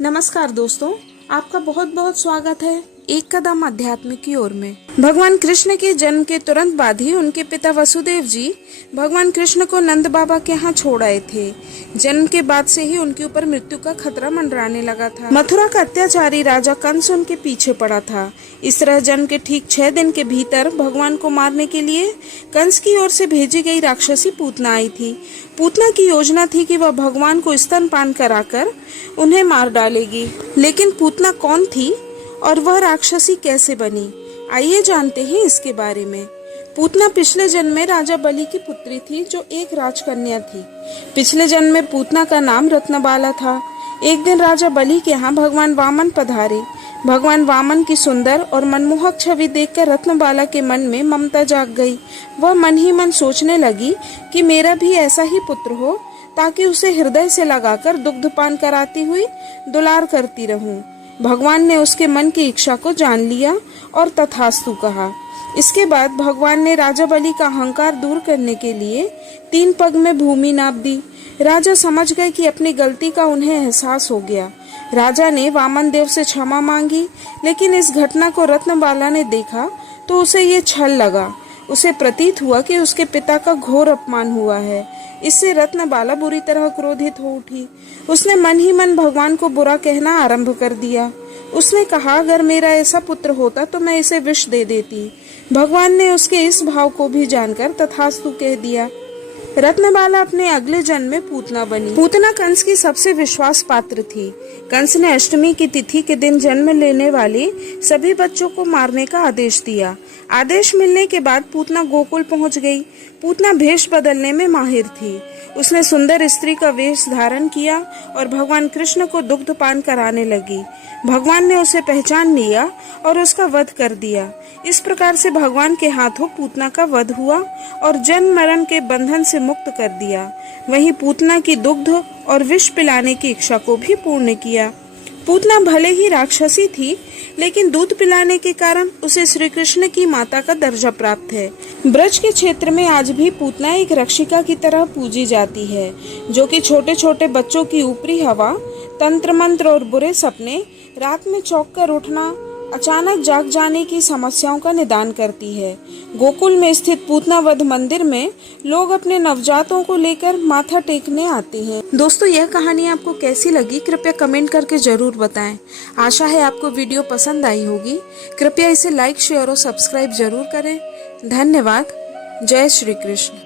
नमस्कार दोस्तों, आपका बहुत बहुत स्वागत है एक कदम अध्यात्म की ओर में। भगवान कृष्ण के जन्म के तुरंत बाद ही उनके पिता वसुदेव जी भगवान कृष्ण को नंद बाबा के यहाँ छोड़ आए थे। जन्म के बाद से ही उनके ऊपर मृत्यु का खतरा मंडराने लगा था। मथुरा का अत्याचारी राजा कंस उनके पीछे पड़ा था। इस तरह जन्म के ठीक 6 दिन के भीतर भगवान को मारने के लिए कंस की ओर से भेजी गई राक्षसी पूतना आई थी। पूतना की योजना थी कि वह भगवान को स्तनपान कराकर उन्हें मार डालेगी। लेकिन पूतना कौन थी और वह राक्षसी कैसे बनी, आइए जानते हैं इसके बारे में। पूतना पिछले जन्म में राजा बलि की पुत्री थी, जो एक राजकन्या थी। पिछले जन्म में पूतना का नाम रत्नबाला था। एक दिन राजा बलि के यहाँ भगवान वामन पधारे। भगवान वामन की सुंदर और मनमोहक छवि देखकर रत्नबाला के मन में ममता जाग गई। वह मन ही मन सोचने लगी कि मेरा भी ऐसा ही पुत्र हो, ताकि उसे हृदय से लगाकर दुग्धपान कराती हुई दुलार करती रहूं। भगवान ने उसके मन की इच्छा को जान लिया और तथास्तु कहा। इसके बाद भगवान ने राजा बलि का अहंकार दूर करने के लिए 3 पग में भूमि नाप दी। राजा समझ गए कि अपनी गलती का उन्हें एहसास हो गया। राजा ने वामन देव से क्षमा मांगी, लेकिन इस घटना को रत्नबाला ने देखा तो उसे ये छल लगा। उसे प्रतीत हुआ कि उसके पिता का घोर अपमान हुआ है। इससे रत्नबाला बुरी तरह क्रोधित हो उठी। उसने मन ही मन भगवान को बुरा कहना आरंभ कर दिया। उसने कहा, अगर मेरा ऐसा पुत्र होता तो मैं इसे विष दे देती। भगवान ने उसके इस भाव को भी जानकर तथास्तु कह दिया। रत्नबाला अपने अगले जन्म में पूतना बनी। पूतना कंस की सबसे विश्वास पात्र थी। कंस ने अष्टमी की तिथि के दिन जन्म लेने वाले सभी बच्चों को मारने का आदेश दिया। आदेश मिलने के बाद पूतना गोकुल पहुंच गई। पूतना भेष बदलने में माहिर थी। उसने सुंदर स्त्री का वेश धारण किया और भगवान कृष्ण को दुग्धपान कराने लगी। भगवान ने उसे पहचान लिया और उसका वध कर दिया। इस प्रकार से भगवान के हाथों पूतना का वध हुआ और जन्म मरण के बंधन से मुक्त कर दिया। वहीं पूतना की दुग्ध और विष पिलाने की इच्छा को भी पूर्ण किया। पूतना भले ही राक्षसी थी, लेकिन दूध पिलाने के कारण उसे श्री कृष्ण की माता का दर्जा प्राप्त है। ब्रज के क्षेत्र में आज भी पूतना एक रक्षिका की तरह पूजी जाती है, जो कि छोटे छोटे बच्चों की ऊपरी हवा, तंत्र मंत्र और बुरे सपने, रात में चौंक कर उठना, अचानक जाग जाने की समस्याओं का निदान करती है। गोकुल में स्थित पूतना वध मंदिर में लोग अपने नवजातों को लेकर माथा टेकने आते हैं। दोस्तों, यह कहानी आपको कैसी लगी, कृपया कमेंट करके जरूर बताएं। आशा है आपको वीडियो पसंद आई होगी। कृपया इसे लाइक, शेयर और सब्सक्राइब जरूर करें। धन्यवाद। जय श्री कृष्ण।